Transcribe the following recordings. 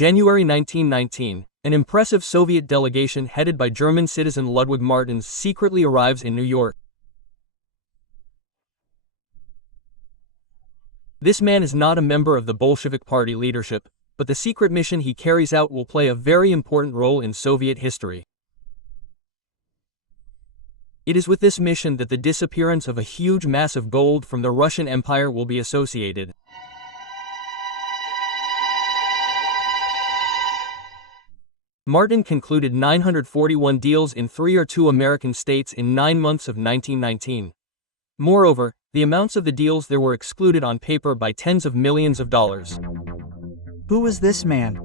January 1919, an impressive Soviet delegation headed by German citizen Ludwig Martens secretly arrives in New York. This man is not a member of the Bolshevik Party leadership, but the secret mission he carries out will play a very important role in Soviet history. It is with this mission that the disappearance of a huge mass of gold from the Russian Empire will be associated. Martin concluded 941 deals in 3 or 2 American states in 9 months of 1919. Moreover, the amounts of the deals there were excluded on paper by tens of millions of dollars. Who was this man?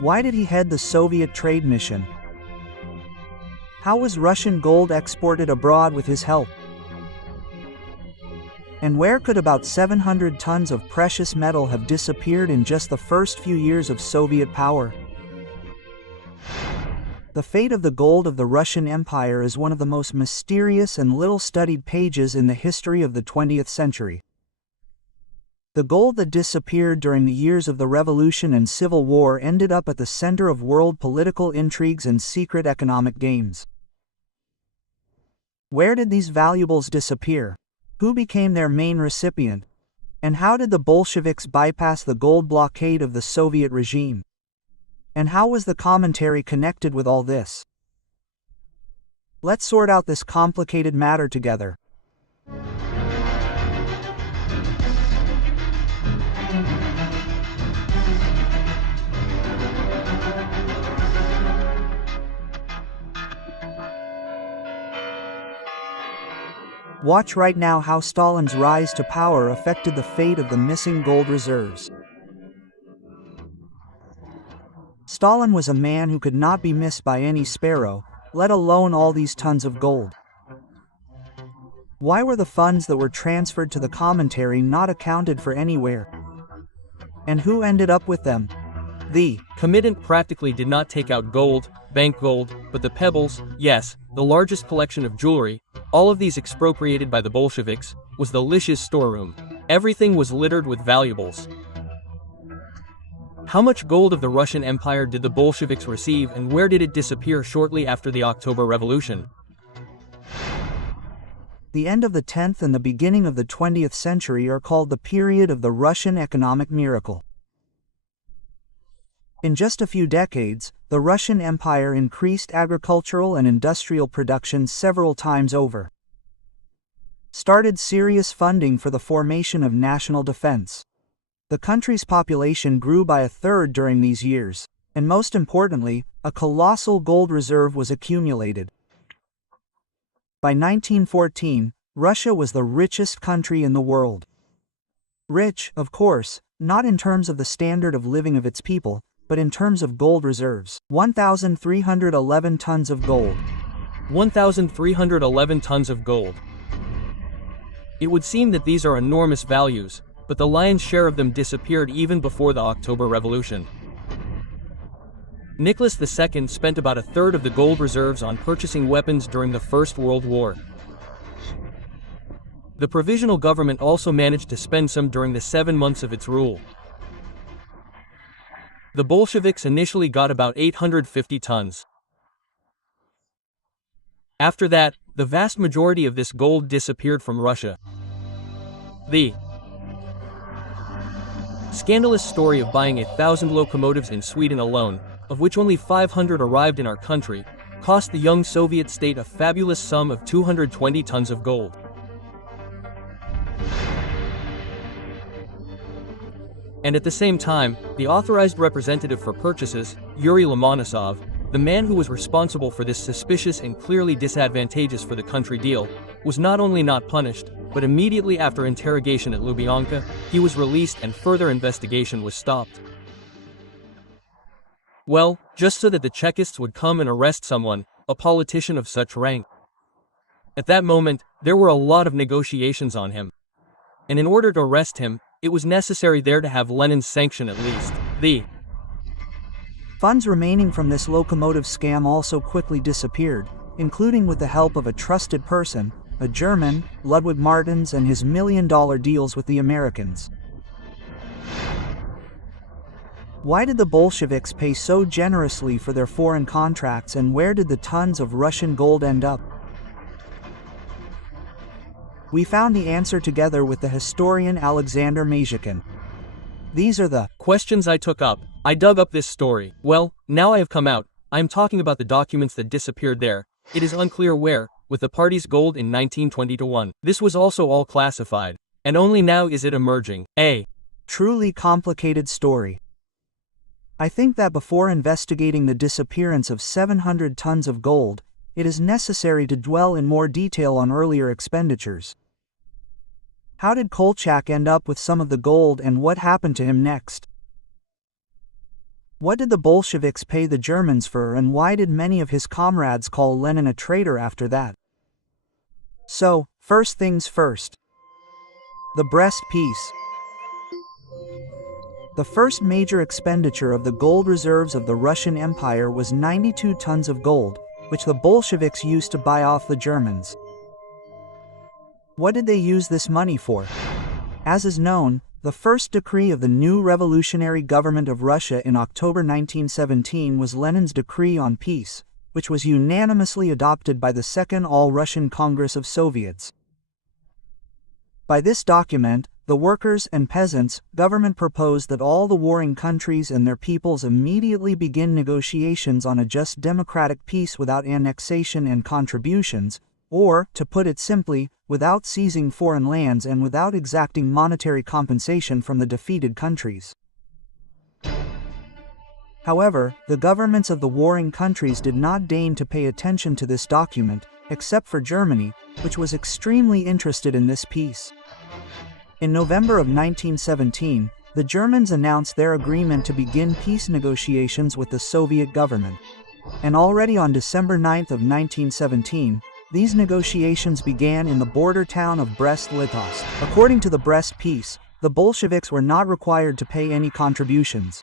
Why did he head the Soviet trade mission? How was Russian gold exported abroad with his help? And where could about 700 tons of precious metal have disappeared in just the first few years of Soviet power? The fate of the gold of the Russian Empire is one of the most mysterious and little-studied pages in the history of the 20th century. The gold that disappeared during the years of the Revolution and Civil War ended up at the center of world political intrigues and secret economic games. Where did these valuables disappear? Who became their main recipient? And how did the Bolsheviks bypass the gold blockade of the Soviet regime? And how was the commentary connected with all this? Let's sort out this complicated matter together. Watch right now how Stalin's rise to power affected the fate of the missing gold reserves. Stalin was a man who could not be missed by any sparrow, let alone all these tons of gold. Why were the funds that were transferred to the commentary not accounted for anywhere? And who ended up with them? The committant practically did not take out gold, bank gold, but the pebbles, yes, the largest collection of jewelry, all of these expropriated by the Bolsheviks, was the Lish's storeroom. Everything was littered with valuables. How much gold of the Russian Empire did the Bolsheviks receive, and where did it disappear shortly after the October Revolution? The end of the 10th and the beginning of the 20th century are called the period of the Russian economic miracle. In just a few decades, the Russian Empire increased agricultural and industrial production several times over, started serious funding for the formation of national defense. The country's population grew by 1/3 during these years, and most importantly, a colossal gold reserve was accumulated. By 1914, Russia was the richest country in the world. Rich, of course, not in terms of the standard of living of its people, but in terms of gold reserves. 1,311 tons of gold. 1,311 tons of gold. It would seem that these are enormous values, but the lion's share of them disappeared even before the October Revolution. Nicholas II spent about 1/3 of the gold reserves on purchasing weapons during the First World War. The provisional government also managed to spend some during the 7 months of its rule. The Bolsheviks initially got about 850 tons. After that, the vast majority of this gold disappeared from Russia. The scandalous story of buying 1,000 locomotives in Sweden alone, of which only 500 arrived in our country, cost the young Soviet state a fabulous sum of 220 tons of gold. And at the same time, the authorized representative for purchases, Yuri Lomonosov, the man who was responsible for this suspicious and clearly disadvantageous for the country deal, was not only not punished, but immediately after interrogation at Lubyanka, he was released and further investigation was stopped. Well, just so that the Chekists would come and arrest someone, a politician of such rank. At that moment, there were a lot of negotiations on him. And in order to arrest him, it was necessary there to have Lenin's sanction at least. The funds remaining from this locomotive scam also quickly disappeared, including with the help of a trusted person, a German, Ludwig Martens, and his million-dollar deals with the Americans. Why did the Bolsheviks pay so generously for their foreign contracts, and where did the tons of Russian gold end up? We found the answer together with the historian Alexander Mazhikin. These are the questions I took up. I dug up this story. Well, now I have come out. I am talking about the documents that disappeared there. It is unclear where, with the party's gold in 1920-1. This was also all classified, and only now is it emerging. A truly complicated story. I think that before investigating the disappearance of 700 tons of gold, it is necessary to dwell in more detail on earlier expenditures. How did Kolchak end up with some of the gold, and what happened to him next? What did the Bolsheviks pay the Germans for, and why did many of his comrades call Lenin a traitor after that? So, first things first. The Brest Peace. The first major expenditure of the gold reserves of the Russian Empire was 92 tons of gold, which the Bolsheviks used to buy off the Germans. What did they use this money for? As is known, the first decree of the new revolutionary government of Russia in October 1917 was Lenin's Decree on Peace, which was unanimously adopted by the Second All-Russian Congress of Soviets. By this document, the workers' and peasants' government proposed that all the warring countries and their peoples immediately begin negotiations on a just democratic peace without annexation and contributions, or, to put it simply, without seizing foreign lands and without exacting monetary compensation from the defeated countries. However, the governments of the warring countries did not deign to pay attention to this document, except for Germany, which was extremely interested in this peace. In November of 1917, the Germans announced their agreement to begin peace negotiations with the Soviet government. And already on December 9 of 1917, these negotiations began in the border town of Brest-Litovsk. According to the Brest Peace, the Bolsheviks were not required to pay any contributions.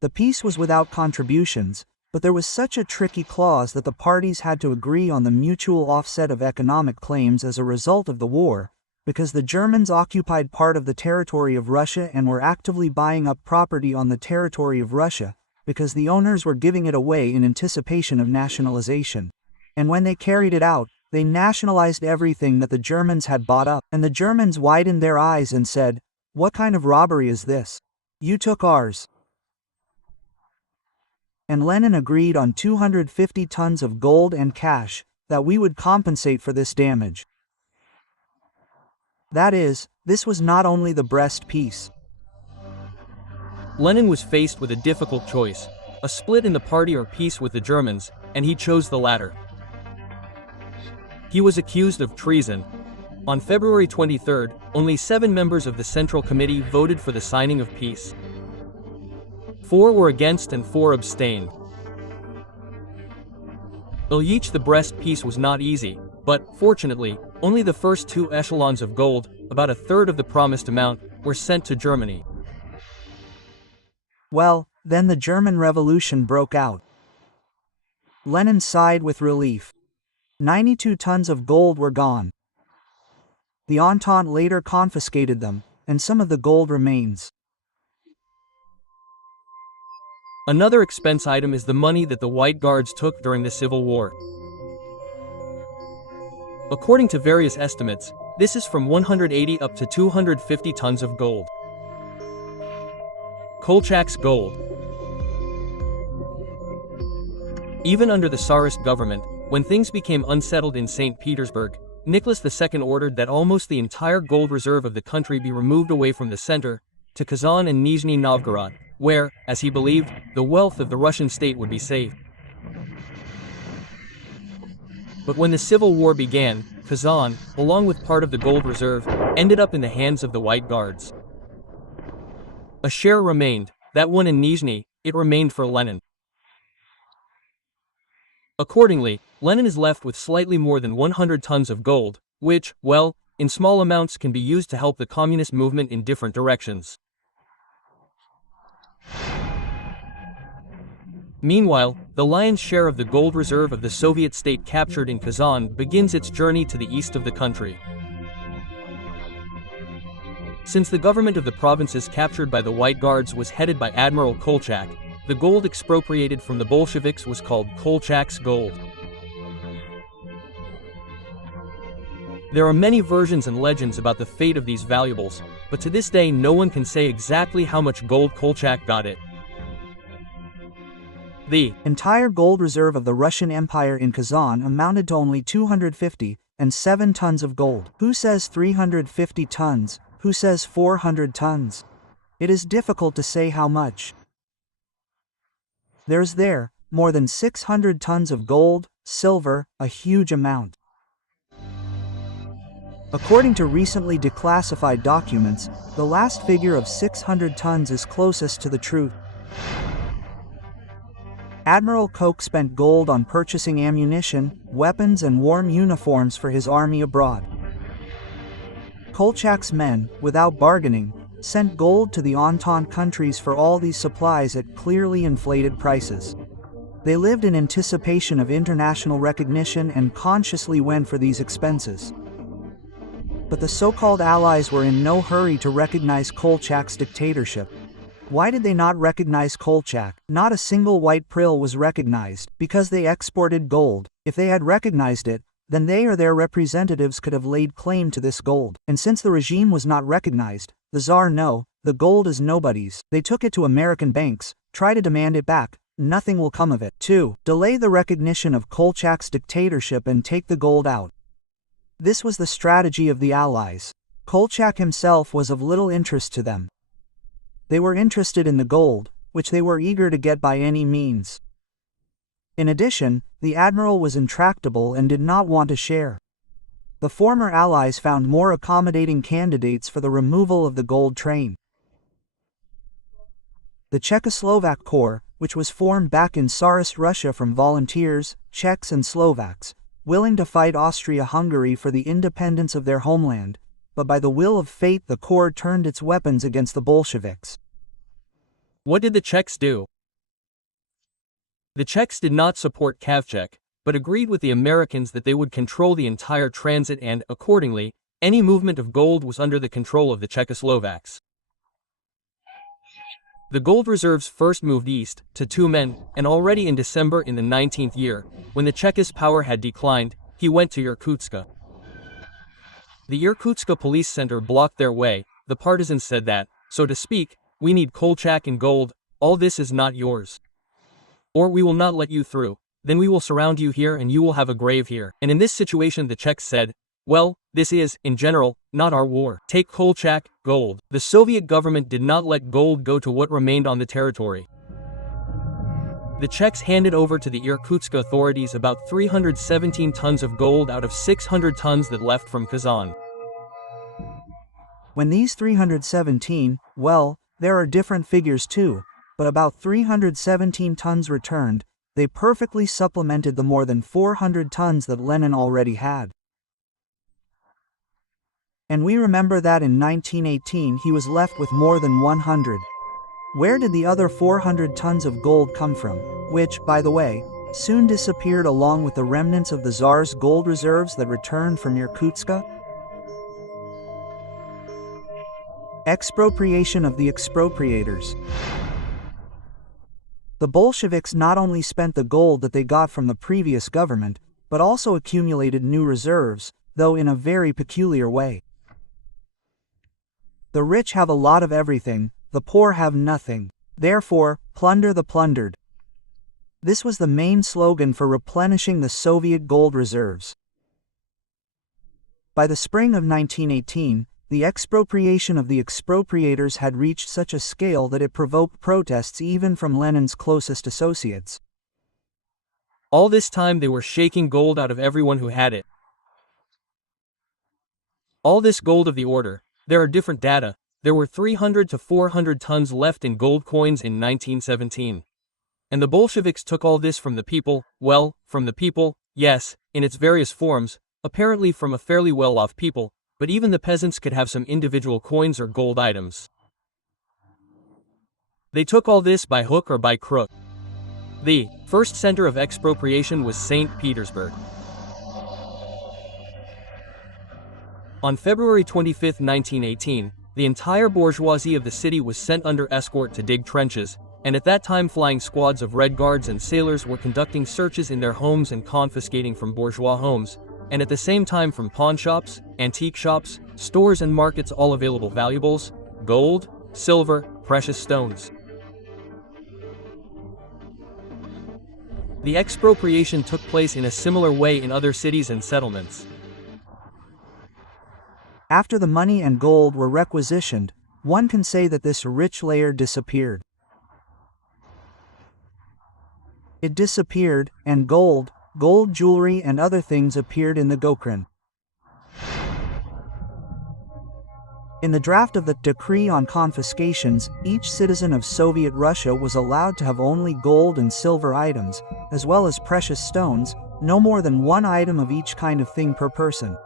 The peace was without contributions, but there was such a tricky clause that the parties had to agree on the mutual offset of economic claims as a result of the war, because the Germans occupied part of the territory of Russia and were actively buying up property on the territory of Russia, because the owners were giving it away in anticipation of nationalization. And when they carried it out, they nationalized everything that the Germans had bought up. And the Germans widened their eyes and said, "What kind of robbery is this? You took ours." And Lenin agreed on 250 tons of gold and cash, that we would compensate for this damage. That is, this was not only the Brest Peace. Lenin was faced with a difficult choice, a split in the party or peace with the Germans, and he chose the latter. He was accused of treason. On February 23, only 7 members of the Central Committee voted for the signing of peace. 4 were against and 4 abstained. Ilyich, the Brest Peace was not easy, but, fortunately, only the first 2 echelons of gold, about a third of the promised amount, were sent to Germany. Well, then the German Revolution broke out. Lenin sighed with relief. 92 tons of gold were gone. The Entente later confiscated them, and some of the gold remains. Another expense item is the money that the White Guards took during the Civil War. According to various estimates, this is from 180 up to 250 tons of gold. Kolchak's gold. Even under the Tsarist government, when things became unsettled in St. Petersburg, Nicholas II ordered that almost the entire gold reserve of the country be removed away from the center, to Kazan and Nizhny Novgorod, where, as he believed, the wealth of the Russian state would be safe. But when the Civil War began, Kazan, along with part of the gold reserve, ended up in the hands of the White Guards. A share remained, that one in Nizhny, it remained for Lenin. Accordingly, Lenin is left with slightly more than 100 tons of gold, which, well, in small amounts can be used to help the communist movement in different directions. Meanwhile, the lion's share of the gold reserve of the Soviet state captured in Kazan begins its journey to the east of the country. Since the government of the provinces captured by the White Guards was headed by Admiral Kolchak, the gold expropriated from the Bolsheviks was called Kolchak's gold. There are many versions and legends about the fate of these valuables, but to this day no one can say exactly how much gold Kolchak got it. The entire gold reserve of the Russian Empire in Kazan amounted to only 257 tons of gold. Who says 350 tons? Who says 400 tons? It is difficult to say how much. There's more than 600 tons of gold, silver, a huge amount. According to recently declassified documents, the last figure of 600 tons is closest to the truth. Admiral Koch spent gold on purchasing ammunition, weapons and warm uniforms for his army abroad. Kolchak's men, without bargaining, sent gold to the Entente countries for all these supplies at clearly inflated prices. They lived in anticipation of international recognition and consciously went for these expenses. But the so-called Allies were in no hurry to recognize Kolchak's dictatorship. Why did they not recognize Kolchak? Not a single white prill was recognized, because they exported gold. If they had recognized it, then they or their representatives could have laid claim to this gold. And since the regime was not recognized, the Tsar the gold is nobody's. They took it to American banks, try to demand it back, nothing will come of it. 2. Delay the recognition of Kolchak's dictatorship and take the gold out. This was the strategy of the Allies. Kolchak himself was of little interest to them. They were interested in the gold, which they were eager to get by any means. In addition, the admiral was intractable and did not want to share. The former Allies found more accommodating candidates for the removal of the gold train. The Czechoslovak Corps, which was formed back in Tsarist Russia from volunteers, Czechs and Slovaks, willing to fight Austria-Hungary for the independence of their homeland, but by the will of fate the Corps turned its weapons against the Bolsheviks. What did the Czechs do? The Czechs did not support Kavchek, but agreed with the Americans that they would control the entire transit and, accordingly, any movement of gold was under the control of the Czechoslovaks. The gold reserves first moved east, to Tumen, and already in December in the 19th year, when the Czechist power had declined, he went to Irkutsk. The Irkutsk police center blocked their way. The partisans said that, so to speak, we need Kolchak and gold, all this is not yours. Or we will not let you through, then we will surround you here and you will have a grave here. And in this situation the Czechs said, well, this is, in general, not our war. Take Kolchak, gold. The Soviet government did not let gold go to what remained on the territory. The Czechs handed over to the Irkutsk authorities about 317 tons of gold out of 600 tons that left from Kazan. When these 317, well, there are different figures too, but about 317 tons returned, they perfectly supplemented the more than 400 tons that Lenin already had. And we remember that in 1918 he was left with more than 100. Where did the other 400 tons of gold come from, which, by the way, soon disappeared along with the remnants of the Tsar's gold reserves that returned from Irkutsk? Expropriation of the expropriators. The Bolsheviks not only spent the gold that they got from the previous government, but also accumulated new reserves, though in a very peculiar way. The rich have a lot of everything, the poor have nothing. Therefore, plunder the plundered. This was the main slogan for replenishing the Soviet gold reserves. By the spring of 1918, the expropriation of the expropriators had reached such a scale that it provoked protests even from Lenin's closest associates. All this time they were shaking gold out of everyone who had it. All this gold of the order. There are different data. There were 300 to 400 tons left in gold coins in 1917. And the Bolsheviks took all this from the people, well, from the people, yes, in its various forms, apparently from a fairly well-off people, but even the peasants could have some individual coins or gold items. They took all this by hook or by crook. The first center of expropriation was St. Petersburg. On February 25, 1918, the entire bourgeoisie of the city was sent under escort to dig trenches, and at that time flying squads of Red Guards and sailors were conducting searches in their homes and confiscating from bourgeois homes, and at the same time from pawn shops, antique shops, stores and markets all available valuables, gold, silver, precious stones. The expropriation took place in a similar way in other cities and settlements. After the money and gold were requisitioned, one can say that this rich layer disappeared. It disappeared, and gold jewelry and other things appeared in the Gokran. In the draft of the Decree on Confiscations, each citizen of Soviet Russia was allowed to have only gold and silver items, as well as precious stones, no more than one item of each kind of thing per person.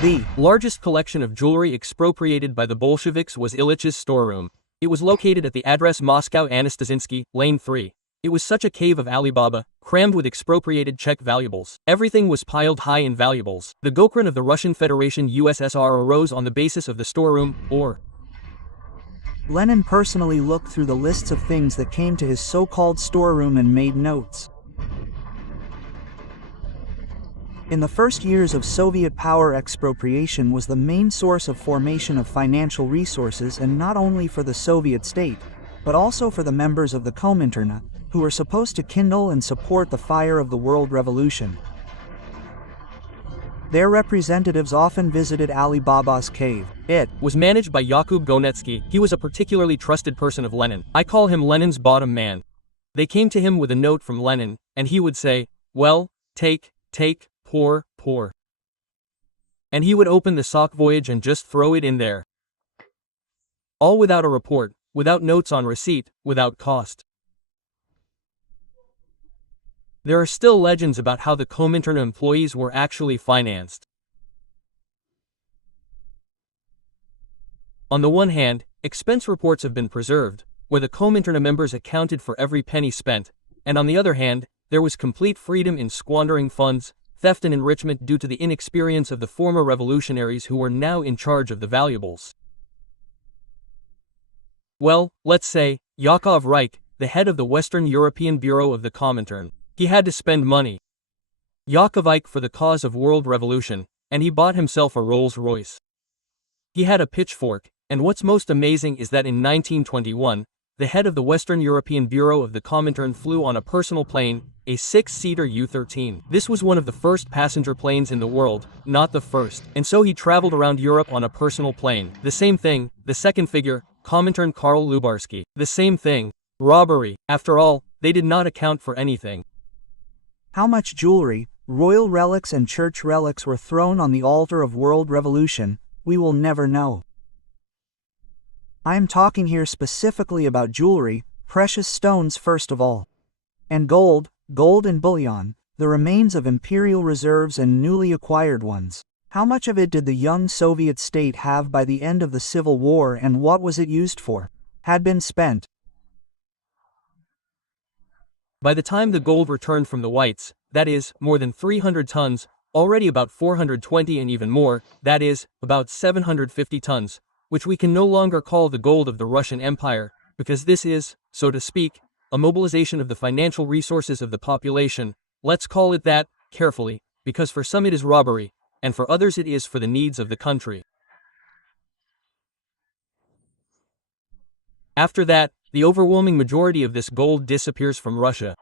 The largest collection of jewelry expropriated by the Bolsheviks was Ilitch's storeroom. It was located at the address Moscow Anastasinski, Lane 3. It was such a cave of Alibaba, crammed with expropriated Czech valuables. Everything was piled high in valuables. The Gokran of the Russian Federation USSR arose on the basis of the storeroom, or Lenin personally looked through the lists of things that came to his so-called storeroom and made notes. In the first years of Soviet power, expropriation was the main source of formation of financial resources, and not only for the Soviet state, but also for the members of the Komintern, who were supposed to kindle and support the fire of the world revolution. Their representatives often visited Alibaba's cave. It was managed by Yakub Gonetsky. He was a particularly trusted person of Lenin. I call him Lenin's bottom man. They came to him with a note from Lenin, and he would say, "Well, take, pour." And he would open the sock voyage and just throw it in there. All without a report, without notes on receipt, without cost. There are still legends about how the Komintern employees were actually financed. On the one hand, expense reports have been preserved, where the Komintern members accounted for every penny spent, and on the other hand, there was complete freedom in squandering funds, theft and enrichment due to the inexperience of the former revolutionaries who were now in charge of the valuables. Well, let's say, Yakov Reich, the head of the Western European Bureau of the Komintern. He had to spend money. Yakov Reich for the cause of world revolution, and he bought himself a Rolls-Royce. He had a pitchfork, and what's most amazing is that in 1921, the head of the Western European Bureau of the Komintern flew on a personal plane, a 6-seater U-13. This was one of the first passenger planes in the world, not the first, and so he traveled around Europe on a personal plane. The same thing, the second figure, Komintern Karl Lubarsky. The same thing, robbery. After all, they did not account for anything. How much jewelry, royal relics and church relics were thrown on the altar of world revolution, we will never know. I am talking here specifically about jewelry, precious stones first of all. And gold and bullion, the remains of imperial reserves and newly acquired ones. How much of it did the young Soviet state have by the end of the Civil War, and what was it used for? Had been spent. By the time the gold returned from the whites, that is, more than 300 tons, already about 420 and even more, that is, about 750 tons, which we can no longer call the gold of the Russian Empire, because this is, so to speak, a mobilization of the financial resources of the population. Let's call it that, carefully, because for some it is robbery, and for others it is for the needs of the country. After that, the overwhelming majority of this gold disappears from Russia.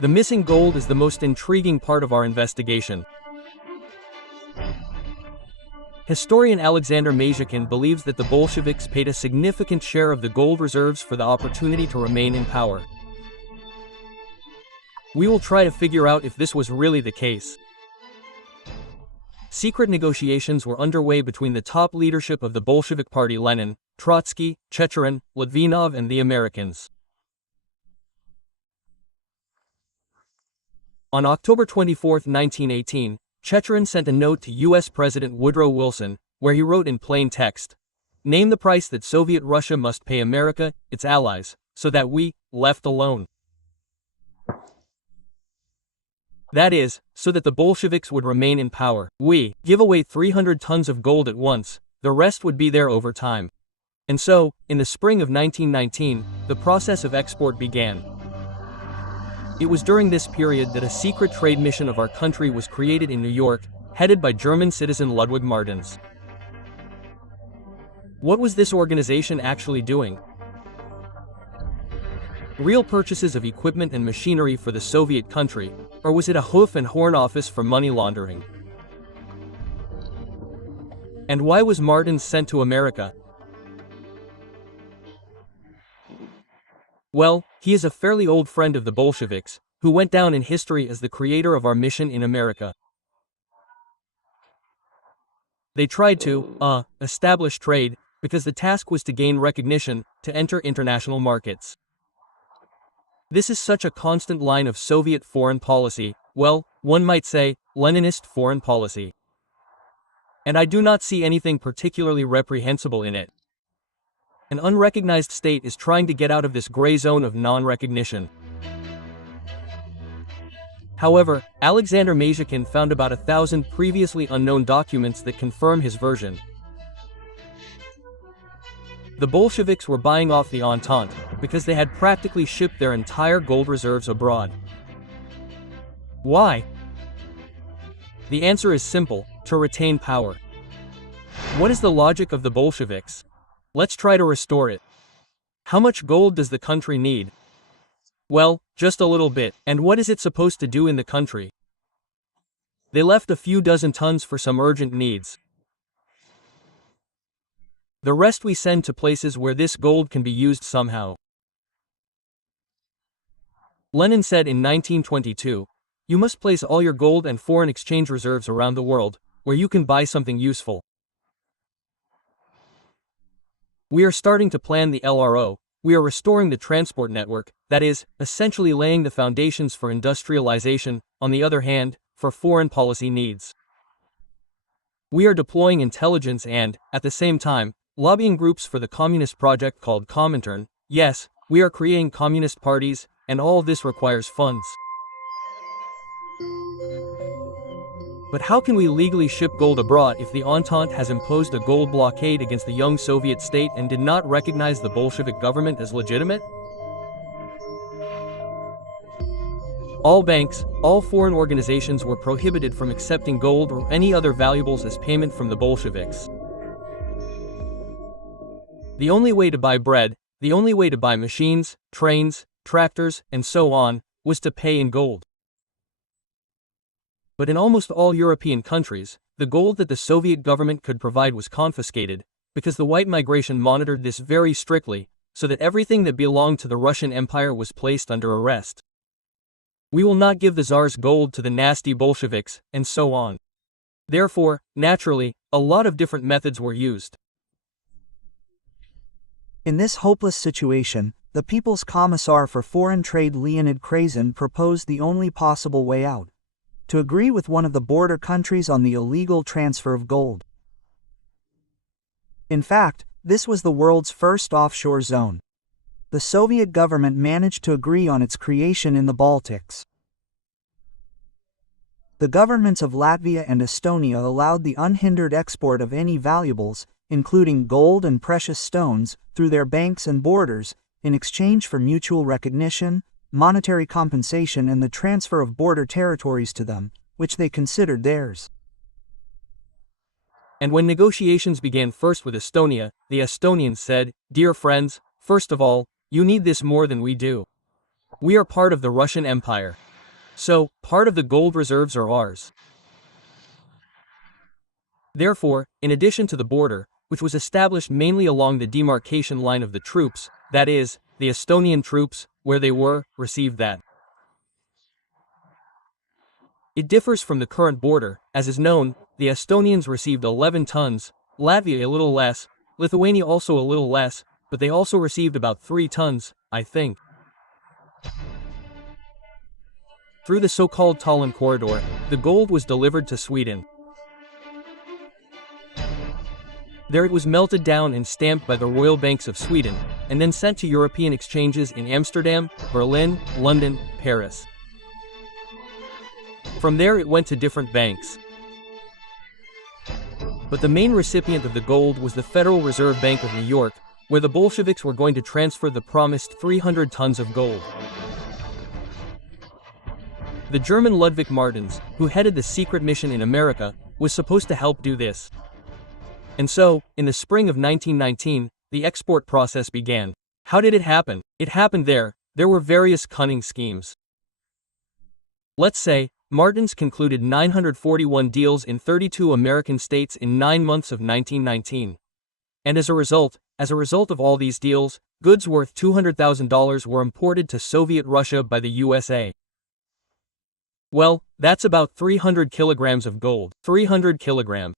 The missing gold is the most intriguing part of our investigation. Historian Alexander Mazhakin believes that the Bolsheviks paid a significant share of the gold reserves for the opportunity to remain in power. We will try to figure out if this was really the case. Secret negotiations were underway between the top leadership of the Bolshevik Party, Lenin, Trotsky, Checherin, Litvinov, and the Americans. On October 24, 1918, Checherin sent a note to U.S. President Woodrow Wilson, where he wrote in plain text, "Name the price that Soviet Russia must pay America, its allies, so that we, left alone, That is, so that the Bolsheviks would remain in power. We give away 300 tons of gold at once, the rest would be there over time. And so, in the spring of 1919, the process of export began. It was during this period that a secret trade mission of our country was created in New York, headed by German citizen Ludwig Martens. What was this organization actually doing? Real purchases of equipment and machinery for the Soviet country, or was it a hoof and horn office for money laundering? And why was Martens sent to America? Well, he is a fairly old friend of the Bolsheviks, who went down in history as the creator of our mission in America. They tried to, establish trade, because the task was to gain recognition, to enter international markets. This is such a constant line of Soviet foreign policy, well, one might say, Leninist foreign policy. And I do not see anything particularly reprehensible in it. An unrecognized state is trying to get out of this gray zone of non-recognition. However, Alexander Mazhikin found about 1,000 previously unknown documents that confirm his version. The Bolsheviks were buying off the Entente, because they had practically shipped their entire gold reserves abroad. Why? The answer is simple: to retain power. What is the logic of the Bolsheviks? Let's try to restore it. How much gold does the country need? Well, just a little bit. And what is it supposed to do in the country? They left a few dozen tons for some urgent needs. The rest we send to places where this gold can be used somehow. Lenin said in 1922, "You must place all your gold and foreign exchange reserves around the world, where you can buy something useful." We are starting to plan the LRO, we are restoring the transport network, that is, essentially laying the foundations for industrialization, on the other hand, for foreign policy needs. We are deploying intelligence and, at the same time, lobbying groups for the communist project called Comintern. Yes, we are creating communist parties, and all this requires funds. But how can we legally ship gold abroad if the Entente has imposed a gold blockade against the young Soviet state and did not recognize the Bolshevik government as legitimate? All banks, all foreign organizations were prohibited from accepting gold or any other valuables as payment from the Bolsheviks. The only way to buy bread, the only way to buy machines, trains, tractors, and so on, was to pay in gold. But in almost all European countries, the gold that the Soviet government could provide was confiscated, because the white migration monitored this very strictly, so that everything that belonged to the Russian Empire was placed under arrest. We will not give the Tsar's gold to the nasty Bolsheviks, and so on. Therefore, naturally, a lot of different methods were used. In this hopeless situation, the People's Commissar for Foreign Trade Leonid Krazin proposed the only possible way out: to agree with one of the border countries on the illegal transfer of gold. In fact, this was the world's first offshore zone. The Soviet government managed to agree on its creation in the Baltics. The governments of Latvia and Estonia allowed the unhindered export of any valuables, including gold and precious stones, through their banks and borders, in exchange for mutual recognition, monetary compensation and the transfer of border territories to them, which they considered theirs. And when negotiations began first with Estonia, the Estonians said, "Dear friends, first of all, you need this more than we do. We are part of the Russian Empire. So, part of the gold reserves are ours." Therefore, in addition to the border, which was established mainly along the demarcation line of the troops, that is, the Estonian troops, where they were, received that. It differs from the current border. As is known, the Estonians received 11 tons, Latvia a little less, Lithuania also a little less, but they also received about 3 tons, I think. Through the so-called Tallinn corridor, the gold was delivered to Sweden. There it was melted down and stamped by the royal banks of Sweden, and then sent to European exchanges in Amsterdam, Berlin, London, Paris. From there it went to different banks. But the main recipient of the gold was the Federal Reserve Bank of New York, where the Bolsheviks were going to transfer the promised 300 tons of gold. The German Ludwig Martens, who headed the secret mission in America, was supposed to help do this. And so, in the spring of 1919, the export process began. How did it happen? It happened there were various cunning schemes. Let's say, Martens concluded 941 deals in 32 American states in 9 months of 1919. And as a result of all these deals, goods worth $200,000 were imported to Soviet Russia by the USA. Well, that's about 300 kilograms of gold. 300 kilograms.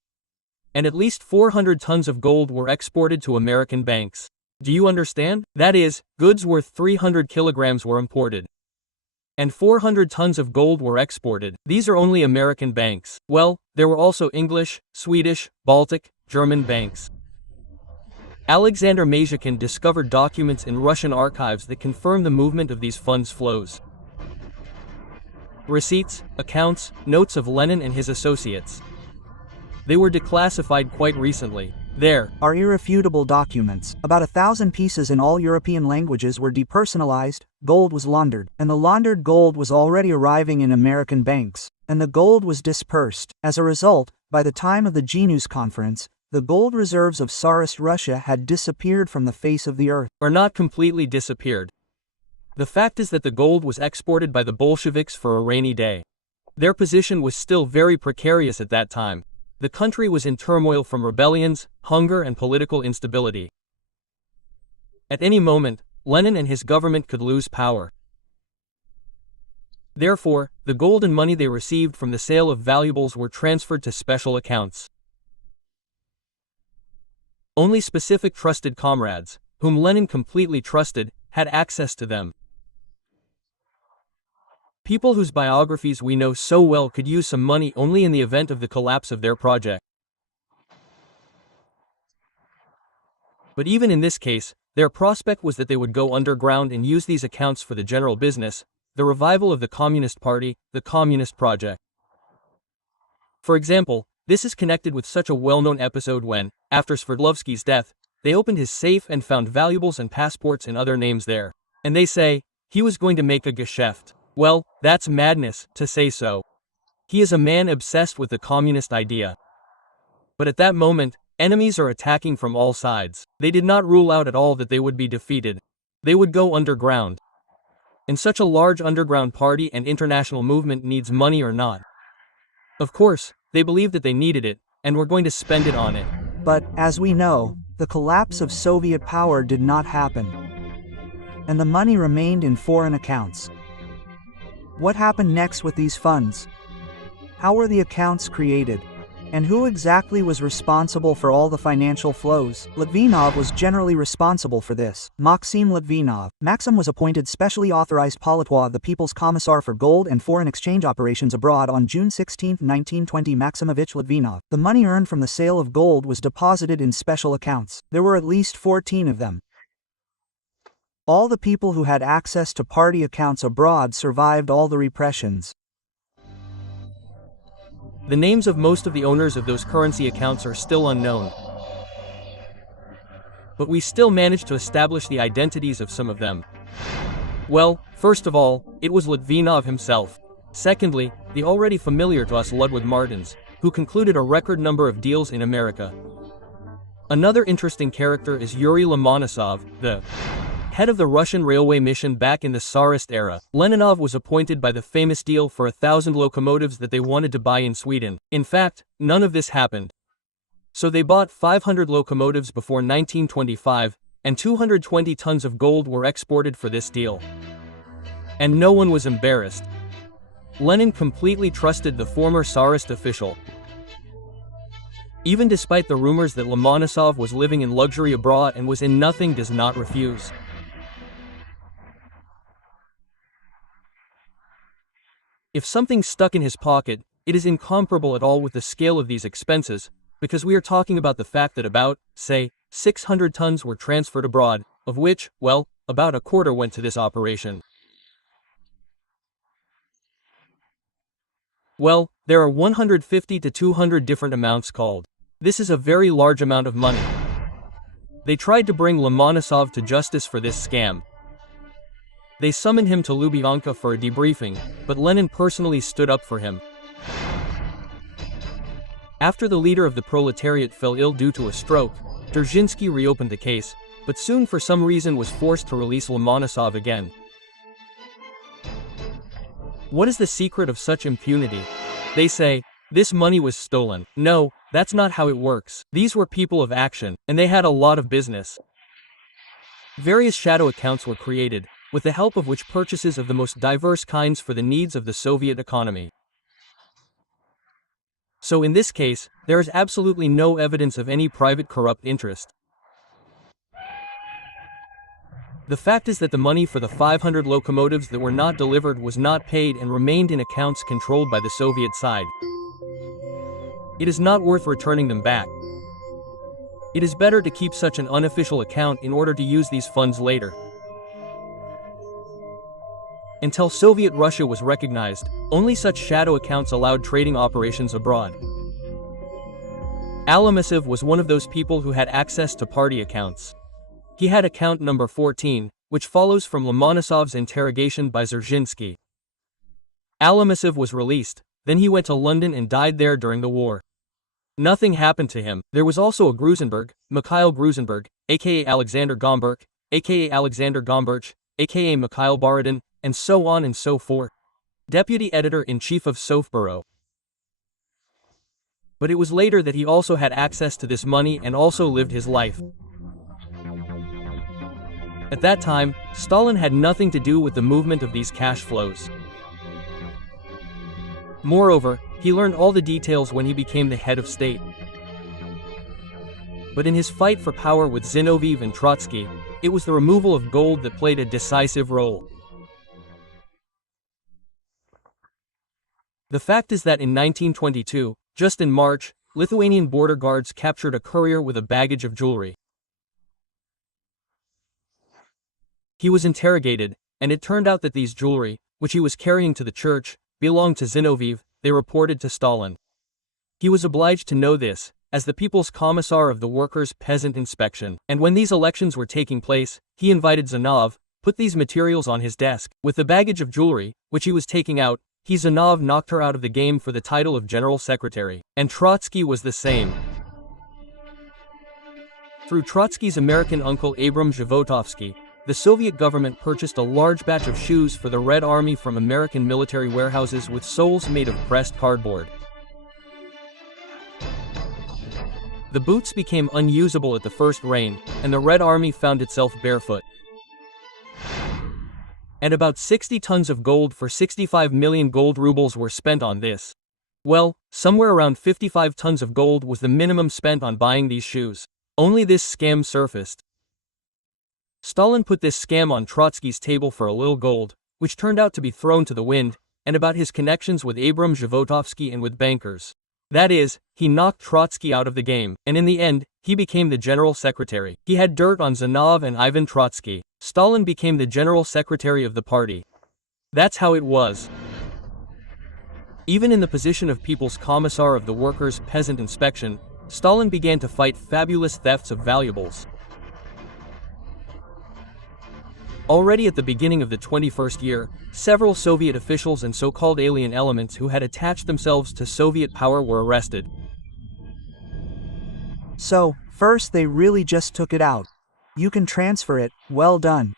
And at least 400 tons of gold were exported to American banks. Do you understand? That is, goods worth 300 kilograms were imported. And 400 tons of gold were exported. These are only American banks. Well, there were also English, Swedish, Baltic, German banks. Alexander Mazhakin discovered documents in Russian archives that confirm the movement of these funds flows. Receipts, accounts, notes of Lenin and his associates. They were declassified quite recently. There are irrefutable documents. About 1,000 pieces in all European languages were depersonalized, gold was laundered, and the laundered gold was already arriving in American banks, and the gold was dispersed. As a result, by the time of the Genius Conference, the gold reserves of Tsarist Russia had disappeared from the face of the earth. Or not completely disappeared. The fact is that the gold was exported by the Bolsheviks for a rainy day. Their position was still very precarious at that time. The country was in turmoil from rebellions, hunger and political instability. At any moment, Lenin and his government could lose power. Therefore, the gold and money they received from the sale of valuables were transferred to special accounts. Only specific trusted comrades, whom Lenin completely trusted, had access to them. People whose biographies we know so well could use some money only in the event of the collapse of their project. But even in this case, their prospect was that they would go underground and use these accounts for the general business, the revival of the Communist Party, the Communist Project. For example, this is connected with such a well-known episode when, after Sverdlovsky's death, they opened his safe and found valuables and passports and other names there. And they say, he was going to make a geschäft. Well, that's madness, to say so. He is a man obsessed with the communist idea. But at that moment, enemies are attacking from all sides. They did not rule out at all that they would be defeated. They would go underground. And such a large underground party and international movement needs money or not. Of course, they believed that they needed it, and were going to spend it on it. But, as we know, the collapse of Soviet power did not happen. And the money remained in foreign accounts. What happened next with these funds? How were the accounts created? And who exactly was responsible for all the financial flows? Litvinov was generally responsible for this. Maxim Litvinov. Maxim was appointed specially authorized Politwa, the People's Commissar for Gold and Foreign Exchange Operations abroad on June 16, 1920. Maximovich Litvinov. The money earned from the sale of gold was deposited in special accounts. There were at least 14 of them. All the people who had access to party accounts abroad survived all the repressions. The names of most of the owners of those currency accounts are still unknown. But we still managed to establish the identities of some of them. Well, first of all, it was Litvinov himself. Secondly, the already familiar to us Ludwig Martens, who concluded a record number of deals in America. Another interesting character is Yuri Lomonosov, the head of the Russian railway mission back in the Tsarist era. Leninov was appointed by the famous deal for 1,000 locomotives that they wanted to buy in Sweden. In fact, none of this happened. So they bought 500 locomotives before 1925, and 220 tons of gold were exported for this deal. And no one was embarrassed. Lenin completely trusted the former Tsarist official. Even despite the rumors that Lomonosov was living in luxury abroad and was in nothing does not refuse. If something stuck in his pocket, it is incomparable at all with the scale of these expenses, because we are talking about the fact that about, say, 600 tons were transferred abroad, of which, well, about a quarter went to this operation. Well, there are 150 to 200 different amounts called. This is a very large amount of money. They tried to bring Lomonosov to justice for this scam. They summoned him to Lubyanka for a debriefing, but Lenin personally stood up for him. After the leader of the proletariat fell ill due to a stroke, Dzerzhinsky reopened the case, but soon for some reason was forced to release Lomonosov again. What is the secret of such impunity? They say, this money was stolen. No, that's not how it works. These were people of action, and they had a lot of business. Various shadow accounts were created, with the help of which purchases of the most diverse kinds for the needs of the Soviet economy. So in this case, there is absolutely no evidence of any private corrupt interest. The fact is that the money for the 500 locomotives that were not delivered was not paid and remained in accounts controlled by the Soviet side. It is not worth returning them back. It is better to keep such an unofficial account in order to use these funds later. Until Soviet Russia was recognized, only such shadow accounts allowed trading operations abroad. Alamasev was one of those people who had access to party accounts. He had account number 14, which follows from Lomonosov's interrogation by Dzerzhinsky. Alamasev was released, then he went to London and died there during the war. Nothing happened to him. There was also a Grusenberg, Mikhail Grusenberg, aka Alexander Gomberg, aka Alexander Gomberch, aka Mikhail Borodin, and so on and so forth. Deputy Editor-in-Chief of Sovbureau. But it was later that he also had access to this money and also lived his life. At that time, Stalin had nothing to do with the movement of these cash flows. Moreover, he learned all the details when he became the head of state. But in his fight for power with Zinoviev and Trotsky, it was the removal of gold that played a decisive role. The fact is that in 1922, just in March, Lithuanian border guards captured a courier with a baggage of jewelry. He was interrogated, and it turned out that these jewelry, which he was carrying to the church, belonged to Zinoviev, they reported to Stalin. He was obliged to know this, as the People's Commissar of the Workers' Peasant Inspection, and when these elections were taking place, he invited Zanov, put these materials on his desk. With the baggage of jewelry, which he was taking out, Zanov knocked her out of the game for the title of General Secretary, and Trotsky was the same. Through Trotsky's American uncle Abram Zhivotovsky, the Soviet government purchased a large batch of shoes for the Red Army from American military warehouses with soles made of pressed cardboard. The boots became unusable at the first rain, and the Red Army found itself barefoot. And about 60 tons of gold for 65 million gold rubles were spent on this. Well, somewhere around 55 tons of gold was the minimum spent on buying these shoes. Only this scam surfaced. Stalin put this scam on Trotsky's table for a little gold, which turned out to be thrown to the wind, and about his connections with Abram Zhivotovsky and with bankers. That is, he knocked Trotsky out of the game, and in the end, he became the general secretary. He had dirt on Zanov and Ivan Trotsky. Stalin became the general secretary of the party. That's how it was. Even in the position of People's Commissar of the Workers' Peasant Inspection, Stalin began to fight fabulous thefts of valuables. Already at the beginning of the 21st year, several Soviet officials and so-called alien elements who had attached themselves to Soviet power were arrested. So, first they really just took it out. You can transfer it, well done.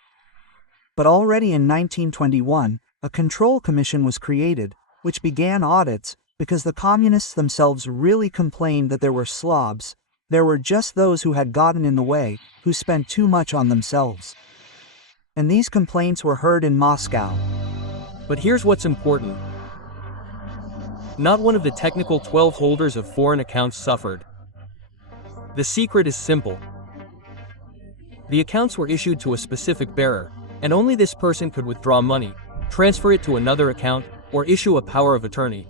But already in 1921, a control commission was created, which began audits, because the communists themselves really complained that there were slobs. There were just those who had gotten in the way, who spent too much on themselves. And these complaints were heard in Moscow. But here's what's important. Not one of the technical 12 holders of foreign accounts suffered. The secret is simple. The accounts were issued to a specific bearer, and only this person could withdraw money, transfer it to another account, or issue a power of attorney.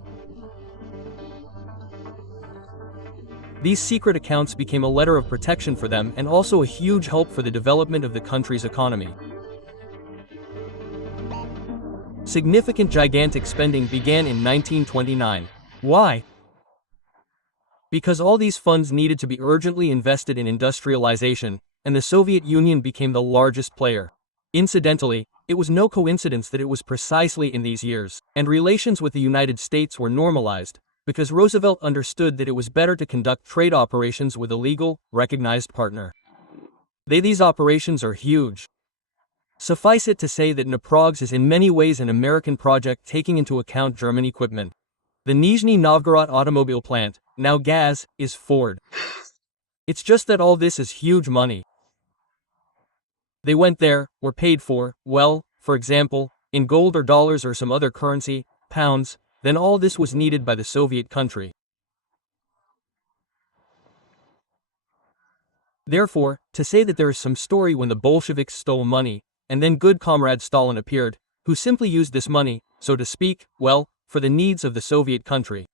These secret accounts became a letter of protection for them and also a huge help for the development of the country's economy. Significant gigantic spending began in 1929. Why? Because all these funds needed to be urgently invested in industrialization, and the Soviet Union became the largest player. Incidentally, it was no coincidence that it was precisely in these years, and relations with the United States were normalized, because Roosevelt understood that it was better to conduct trade operations with a legal, recognized partner. These operations are huge. Suffice it to say that Naprogs is in many ways an American project taking into account German equipment. The Nizhny Novgorod automobile plant, now Gaz, is Ford. It's just that all this is huge money. They went there, were paid for, well, for example, in gold or dollars or some other currency, pounds, then all this was needed by the Soviet country. Therefore, to say that there is some story when the Bolsheviks stole money, and then good comrade Stalin appeared, who simply used this money, so to speak, well, for the needs of the Soviet country.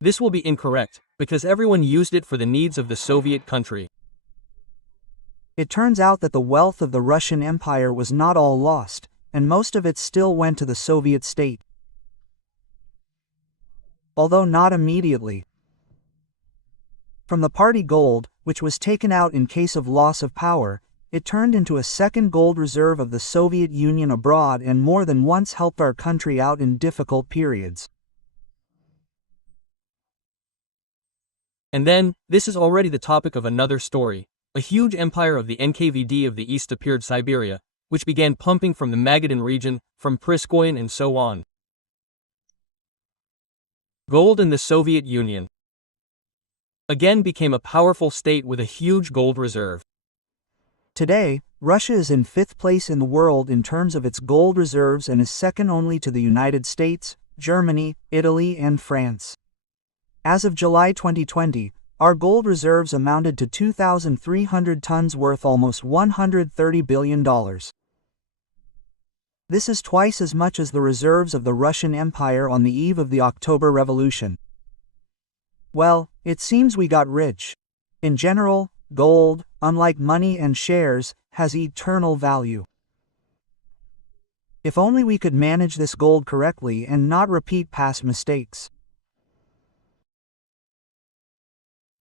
This will be incorrect, because everyone used it for the needs of the Soviet country. It turns out that the wealth of the Russian Empire was not all lost, and most of it still went to the Soviet state. Although not immediately. From the party gold, which was taken out in case of loss of power, it turned into a second gold reserve of the Soviet Union abroad and more than once helped our country out in difficult periods. And then, this is already the topic of another story. A huge empire of the NKVD of the East appeared Siberia, which began pumping from the Magadan region, from Priskoyen and so on. Gold in the Soviet Union again became a powerful state with a huge gold reserve. Today, Russia is in 5th place in the world in terms of its gold reserves and is second only to the United States, Germany, Italy and France. As of July 2020, our gold reserves amounted to 2,300 tons worth almost $130 billion. This is twice as much as the reserves of the Russian Empire on the eve of the October Revolution. Well, it seems we got rich. In general, gold, unlike money and shares, has eternal value. If only we could manage this gold correctly and not repeat past mistakes.